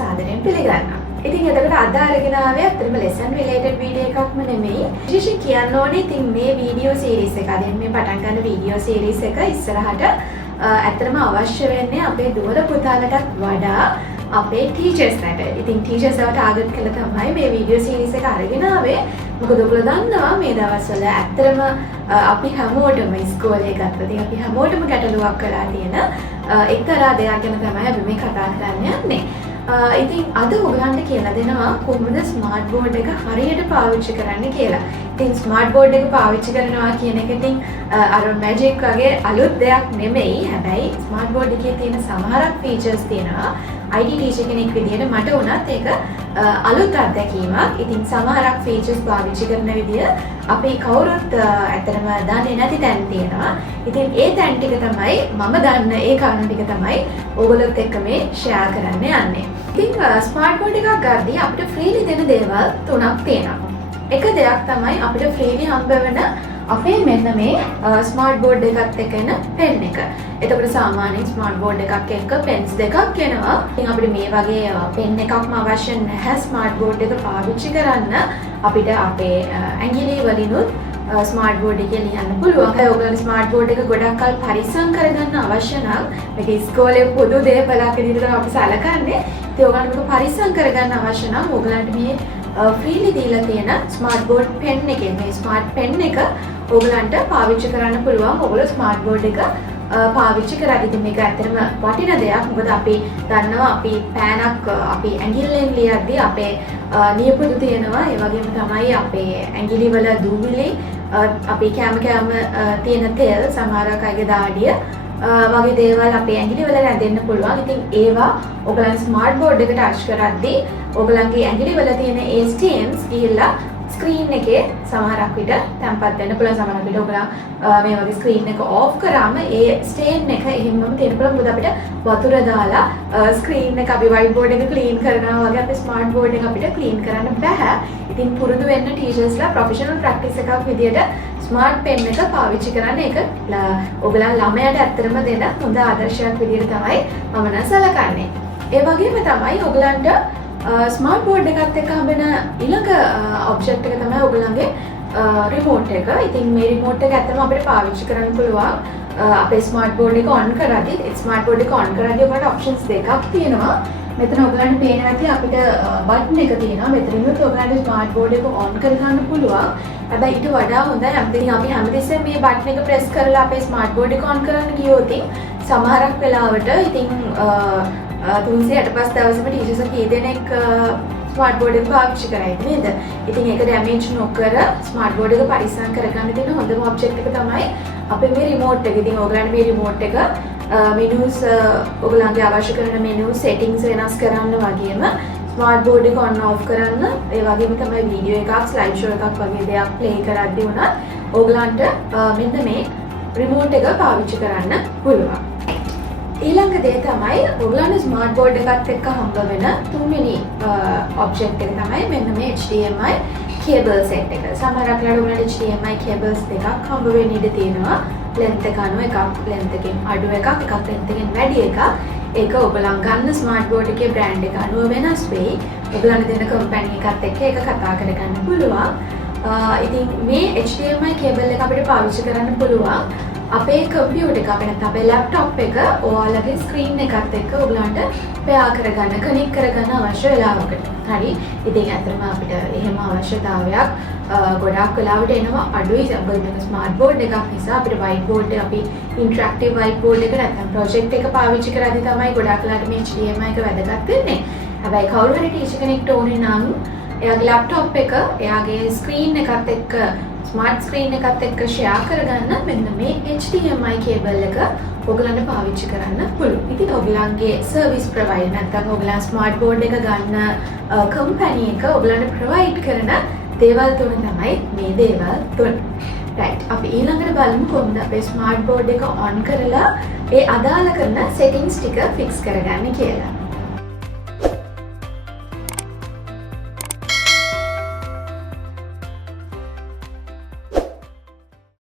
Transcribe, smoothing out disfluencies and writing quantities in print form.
සාදරයෙන් පිළිගන්නවා. ඉතින් එතකොට අද අරගෙන ආවේ අත්‍තරම lesson related video එකක්ම නෙමෙයි. විශේෂයෙන් කියන්න ඕනේ ඉතින් මේ video series එක අදින් මේ පටන් ගන්න video series එක ඉස්සරහට ඇත්තටම අවශ්‍ය වෙන්නේ අපේ දුවල පුතාලටත් වඩා අපේ ටීචර්ස්ලට. ඉතින් ටීචර්ස්ලට ටාගට් කරලා තමයි මේ වීඩියෝ සීරීස් එක අරගෙන ආවේ. මොකද ඔයගොල්ලෝ දන්නවා මේ දවස්වල ඇත්තටම අපි හැමෝටම ඉස්කෝලේ ගත්තදී අපි හැමෝටම ගැටලුවක් කරලා තියෙන එක්තරා දෙයක් ගැන තමයි අපි මේ කතා කරන්න යන්නේ. ඉතින් අද ඔයගලන්ට කියලා දෙනවා කොහොමද ස්මාර්ට් බෝඩ් එක හරියට පාවිච්චි කරන්න කියලා. ඉතින් ස්මාර්ට් බෝඩ් එක පාවිච්චි කරනවා කියන එක ඉතින් අර මැජික් වගේ අලුත් දෙයක් නෙමෙයි. හැබැයි ස්මාර්ට් බෝඩ් එකේ තියෙන සමහරක් ෆීචර්ස් තියෙනවා. IT ටීචර් කෙනෙක් විදියට මට උනත් ඒක අලුත් අත්දැකීමක්. ඉතින් සමහරක් ෆීචර්ස් පාවිච්චි කරන විදිය අපි කවුරුත් ඇත්තටම දන්නේ නැති තැන් තියෙනවා. ඉතින් ඒ තැන් ටික තමයි මම දන්න ඒ කාරණා ටික තමයි ඕගොල්ලොත් එක්ක මේ ෂෙයා කරන්න යන්නේ. ඉතින් ස්මාර්ට් බෝඩ් එකක් ගද්දී අපිට ෆ්‍රීලි දෙන දේවල් තුනක් තියෙනවා. එක දෙයක් තමයි අපිට ෆ්‍රීලි හම්බ වෙන අපේ මෙන්න මේ ස්මාර්ට් බෝඩ් එකත් එක්ක එන පෙන් එක. එතකොට සාමාන්‍යයෙන් ස්මාර්ට් බෝඩ් එකක් එක්ක පෙන්ස් දෙකක් එනවා. ඉතින් අපිට මේ වගේ පෙන් එකක්ම අවශ්‍ය නැහැ ස්මාර්ට් බෝඩ් එක පාවිච්චි කරන්න. අපිට අපේ ඇඟිලි වලිනුත් ස්මාර්ට් බෝඩ් එකේ ලියන්න පුළුවන්. ඔයගොල්ලෝ ස්මාර්ට් බෝඩ් එක ගොඩක් කල් පරිස්සම් කරගන්න අවශ්‍ය නම් මේක ඉස්කෝලේ පොදු දේපලක් විදිහට තමයි අපි සැලකන්නේ. ඉතින් ඔයගොල්ලෝ මේක පරිස්සම් කරගන්න අවශ්‍ය නම් ඔයගලන්ට මේ ෆ්‍රීලි දීලා තියෙන ස්මාර්ට් බෝඩ් පෙන් එකේ මේ ස්මාර්ට් පෙන් එක ඔයගලන්ට පාවිච්චි කරන්න පුළුවන්. ඔයගොල්ලෝ ස්මාර්ට් බෝඩ් එක පාවිච්චි කරද්දී ඉතින් මේක ඇත්තටම වටින දෙයක්. මොකද අපි දන්නවා අපි පෑනක් අපි ඇඟිල්ලෙන් ලියද්දී අපේ නියපොතු තියෙනවා. ඒ වගේම තමයි අපේ ඇඟිලි වල දූවිලි අපි කැම තියෙන තෙල් සමහරක් අයගේ දාඩිය වගේ දේවල් අපේ ඇඟිලි වල රැඳෙන්න පුළුවන්. ඉතින් ඒවා ඔයගලන් ස්මාර්ට් බෝඩ් එකට ටච් කරද්දී ඔයගලන්ගේ ඇඟිලි වල තියෙන ඒ ස්ටේන්ස් ගිහිල්ලා ස්ක්‍රීන් එකේ සමහරක් විට තැම්පත් වෙන්න පුළුවන්. සමහරක් විට ඔයගොල්ලෝ මේ වගේ ස්ක්‍රීන් එක ඕෆ් කරාම ඒ ස්ටේන් එක එහෙමම තියෙන්න පුළුවන්. මොකද අපිට වතුර දාලා ස්ක්‍රීන් එක අපි වයිට් බෝඩ් එක ක්ලීන් කරනවා වගේ අපේ ස්මාර්ට් බෝඩ් එක අපිට ක්ලීන් කරන්න බෑ. ඉතින් පුරුදු වෙන්න ටීචර්ස්ලා ප්‍රොෆෙෂනල් ප්‍රැක්ටිස් එකක් විදියට ස්මාර්ට් පෙන් එක පාවිච්චි කරන්න. ඒක ඔයගොල්ලන් ළමයාට ඇත්තටම දෙන හොඳ ආදර්ශයක් විදියට තමයි මම නම් සැලකන්නේ. ඒ වගේම තමයි ඔයගලන්ට ස්මාර්ට් බෝඩ් එකත් එක්ක හම්බෙන ඊළඟ ඔබ්ජෙක්ට් එක තමයි ඔයගලන්ගේ රිමෝට් එක. ඉතින් මේ රිමෝට් එක ඇත්තටම අපිට පාවිච්චි කරන්න පුළුවන් අපේ ස්මාර්ට් බෝඩ් එක ඔන් කරද්දී. ස්මාර්ට් බෝඩ් එක ඔන් කරද්දී ඔයගලන්ට ඔප්ෂන්ස් දෙකක් තියෙනවා. මෙතන ඔයගලන්ට පේනවා ඇති අපිට බටන් එක තියෙනවා. මෙතනිනුත් ඔයගලන්ට ස්මාර්ට් බෝඩ් එක ඔන් කරගන්න පුළුවන්. හැබැයි ඊට වඩා හොඳයි අපි හැමතිස්සෙම මේ බටන් එක ප්‍රෙස් කරලා අපේ ස්මාර්ට් බෝඩ් එක ඔන් කරන්න ගියොත් සමහරක් වෙලාවට ඉතින් 365 දවසම ටීචර්ස්ලා කී දෙනෙක් ස්මාර්ට් බෝඩ් එක පාවිච්චි කරයිද නේද? ඉතින් ඒක ඩැමේජ් නොකර ස්මාර්ට් බෝඩ් එක පරිස්සම් කරගන්න තියෙන හොඳම ඔබ්ජෙක්ට් එක තමයි අපේ මේ රිමෝට් එක. ඉතින් ඔයගලන්ට මේ රිමෝට් එක මෙනුස් ඔයගලන්ගේ අවශ්‍ය කරන මෙනු සෙටින්ග්ස් වෙනස් කරන්න වගේම ස්මාර්ට් බෝඩ් එක ඔන් ඔෆ් කරන්න, ඒ වගේම තමයි වීඩියෝ එකක් ස්ලයිඩ් ෂෝ එකක් වගේ දෙයක් ප්ලේ කරද්දී උනත් ඔයගලන්ට මෙන්න මේ රිමෝට් එක පාවිච්චි කරන්න පුළුවන්. ඊළඟ දේ තමයි ඔයගලන්ගේ ස්මාර්ට් බෝඩ් එකත් එක්ක හම්බ වෙන තුන්වෙනි ඔබ්ජෙක්ට් එක තමයි මෙන්න මේ HDMI කේබල් සෙට් එක. සමහරක් වෙලාවට ඔයගලන්ට HDMI කේබල්ස් දෙකක් හම්බ වෙන්න ඉඩ තියෙනවා. ලෙන්ත් එක අනුව එකක් ලෙන්ත් එකෙන් අඩු එකක් ලෙන්ත් එකෙන් වැඩි එකක්. ඒක ඔයගලන් ගන්න ස්මාර්ට් බෝඩ් එකේ බ්‍රෑන්ඩ් එක අනුව වෙනස් වෙයි. ඔයගලන්ට දෙන කම්පැනි එකත් එක්ක ඒක කතා කරගන්න පුළුවන්. ඉතින් මේ HDMI කේබල් එක අපිට පාවිච්චි කරන්න පුළුවන් අපේ කම්පියුටර් එක අපේ ලැප්ටොප් එක ඔයාලගේ ස්ක්‍රීන් එකත් එක්ක ඔයගලන්ට පෙයා කරගන්න කනෙක්ට් කරගන්න අවශ්‍ය වෙලාවකට. හරි. ඉතින් ඇත්තටම අපිට එහෙම අවශ්‍යතාවයක් ගොඩාක් වෙලාවට එනවා අඩුයි. අපේ ස්මාර්ට් බෝඩ් එකක් නිසා අපිට වයිට් බෝඩ් අපි ඉන්ටරැක්ටිව් වයිට් බෝඩ් එක නැත්නම් ප්‍රොජෙක්ට් එක පාවිච්චි කරද්දී තමයි ගොඩාක් වෙලාවට මේ HDMI එක වැදගත් වෙන්නේ. හැබැයි කවුරු හරි ටීචර් කෙනෙක්ට ඕනේ නම් එයාගේ ලැප්ටොප් එක එයාගේ ස්ක්‍රීන් එකත් එක්ක ස්මාර්ට් ස්ක්‍රීන් එකත් එක්ක ෂෙයා කරගන්න මෙන්න මේ HDMI කේබල් එක ඔයගලන්ට පාවිච්චි කරන්න පුළුවන්. ඉතින් ඔයගලන්ගේ සර්විස් ප්‍රොවයිඩර් නැත්නම් ඔයගලන් ස්මාර්ට් බෝඩ් එක ගන්න කම්පැනි එක ඔයගලන්ට ප්‍රොවයිඩ් කරන දේවල් තුන තමයි මේ දේවල් තුන. රයිට්. අපි ඊළඟට බලමු කොහොමද අපේ ස්මාර්ට් බෝඩ් එක ඔන් කරලා ඒ අදාළ කරන සෙටින්ග්ස් ටික ෆික්ස් කරගන්නේ කියලා.